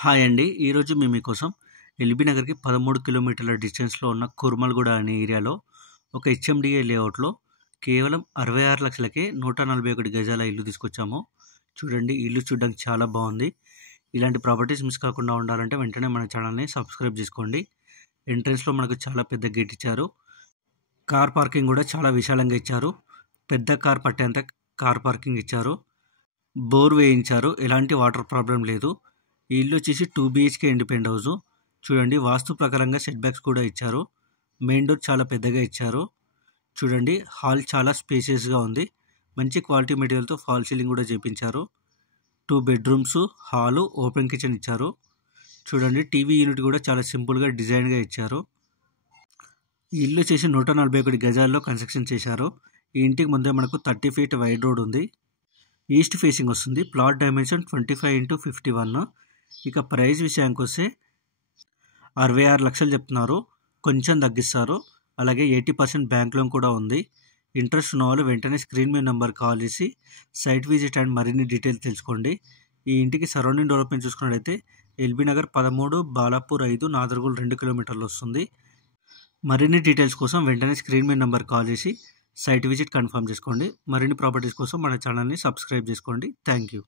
Hi అండి. ఈరోజు మేము మీకోసం ఎల్బీ నగర్‌కి 13 కిలోమీటర్ల డిస్టెన్స్‌లో ఉన్న కుర్మల్‌గూడ అనే ఏరియాలో ఒక హెచ్ఎండిఏ లేఅవుట్‌లో కేవలం 66 లక్షలకే 141 గజాల ఇల్లు తీసుకొచ్చాము. చూడండి, ఈ ఇల్లు చూడడానికి చాలా బాగుంది. ఇలాంటి ప్రాపర్టీస్ మిస్ కాకుండా ఉండాలంటే వెంటనే మన ఛానల్‌ని సబ్స్క్రైబ్ చేసుకోండి. ఎంట్రన్స్‌లో మనకు చాలా పెద్ద గేట్ ఇచ్చారు. కార్ పార్కింగ్ కూడా చాలా విశాలంగా ఇచ్చారు. పెద్ద కార్ పట్టేంత కార్ పార్కింగ్ ఇచ్చారు. బోర్ వేయించారు. ఎలాంటి వాటర్ ప్రాబ్లం లేదు. ఈ ఇల్లు వచ్చేసి 2 BHK ఇండిపెండెంట్ హౌస్. చూడండి, వాస్తు ప్రకారంగా సెట్ బ్యాక్స్ కూడా ఇచ్చారు. మెయిన్ డోర్ చాలా పెద్దగా ఇచ్చారు. చూడండి, హాల్ చాలా స్పేసియస్గా ఉంది. మంచి క్వాలిటీ మెటీరియల్తో ఫాల్ సీలింగ్ కూడా చేపించారు. 2 బెడ్రూమ్స్, హాలు, ఓపెన్ కిచెన్ ఇచ్చారు. చూడండి, టీవీ యూనిట్ కూడా చాలా సింపుల్గా డిజైన్గా ఇచ్చారు. ఈ ఇల్లు వచ్చేసి 141 గజాల్లో కన్స్ట్రక్షన్ చేశారు. ఈ ఇంటికి ముందే మనకు 30 feet వైడ్ రోడ్ ఉంది. ఈస్ట్ ఫేసింగ్ వస్తుంది. Plot dimension 25x51. ఇక ప్రైస్ విషయానికి వస్తే 66 లక్షలు చెప్తున్నారు. కొంచెం తగ్గిస్తారు. అలాగే 80% బ్యాంక్ లోన్ కూడా ఉంది. ఇంట్రెస్ట్ ఉన్న వాళ్ళు వెంటనే స్క్రీన్ మీద నెంబర్ కాల్ చేసి సైట్ విజిట్ అండ్ మరిన్ని డీటెయిల్స్ తెలుసుకోండి. ఈ ఇంటికి సరౌండింగ్ డెవలప్మెంట్ చూసుకున్నట్లయితే ఎల్బీ నగర్ 13, బాలాపూర్ 5, నాదర్గూల్ 2 కిలోమీటర్లు వస్తుంది. మరిన్ని డీటెయిల్స్ కోసం వెంటనే స్క్రీన్ మీద నెంబర్ కాల్ చేసి సైట్ విజిట్ కన్ఫర్మ్ చేసుకోండి. మరిన్ని ప్రాపర్టీస్ కోసం మన ఛానల్ని సబ్స్క్రైబ్ చేసుకోండి. Thank you.